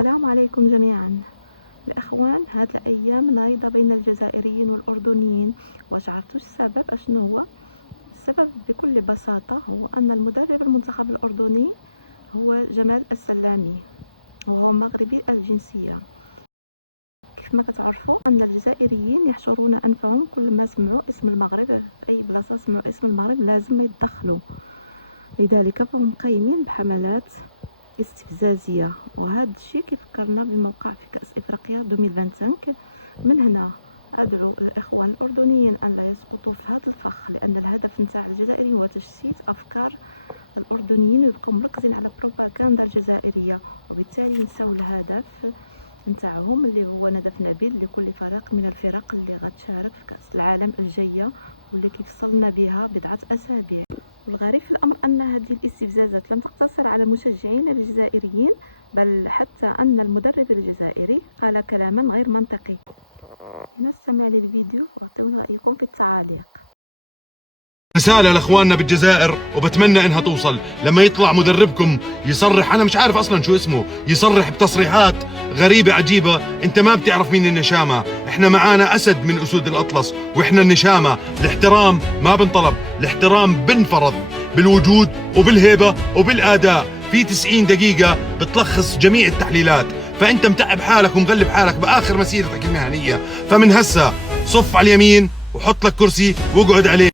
السلام عليكم جميعا. الأخوان، هاد الأيام نايضة بين الجزائريين والأردنيين. واش عرفتوا السبب؟ أشنو هو السبب؟ بكل بساطة هو أن المدرب المنتخب الأردني هو جمال السلامي، وهو مغربي الجنسية. كيف ما كتعرفوا أن الجزائريين يحشرون أنفهم كل ما سمعوا اسم المغرب، في أي بلاصة سمعوا اسم المغرب لازم يتدخلوا. لذلك فهم قايمين بحملات استفزازية، وهذا الشيء كيفكرنا بالموقع في كأس إفريقيا 2025. من هنا أدعو الإخوان الأردنيين أن لا يسقطوا في هذا الفخ، لأن الهدف نتاع الجزائريين هو تجسيد أفكار الأردنيين ويبقوا مركزين على البروباغندا الجزائرية، وبالتالي نساو الهدف نتاعهم اللي هو هدف نبيل لكل فريق من الفرق اللي غتشارك في كأس العالم الجاية واللي كيفصلنا بها بضعة أسابيع. والغريب في الأمر أن هذه الاستفزازات لم تقتصر على مشجعين الجزائريين، بل حتى أن المدرب الجزائري قال كلاما غير منطقي. نستمع للفيديو واعطونا رأيكم في التعاليق. رسالة لأخواننا بالجزائر وبتمنى إنها توصل. لما يطلع مدربكم يصرح، أنا مش عارف أصلا شو اسمه، يصرح بتصريحات غريبة عجيبة. أنت ما بتعرف مين النشامة. إحنا معانا أسد من أسود الأطلس، وإحنا النشامة. الاحترام ما بنطلب، الاحترام بنفرض بالوجود وبالهيبة وبالأداء. في 90 دقيقة بتلخص جميع التحليلات، فأنت متعب حالك ومغلب حالك بآخر مسيرتك المهنية. فمن هسه صف على اليمين وحط لك كرسي واقعد عليه.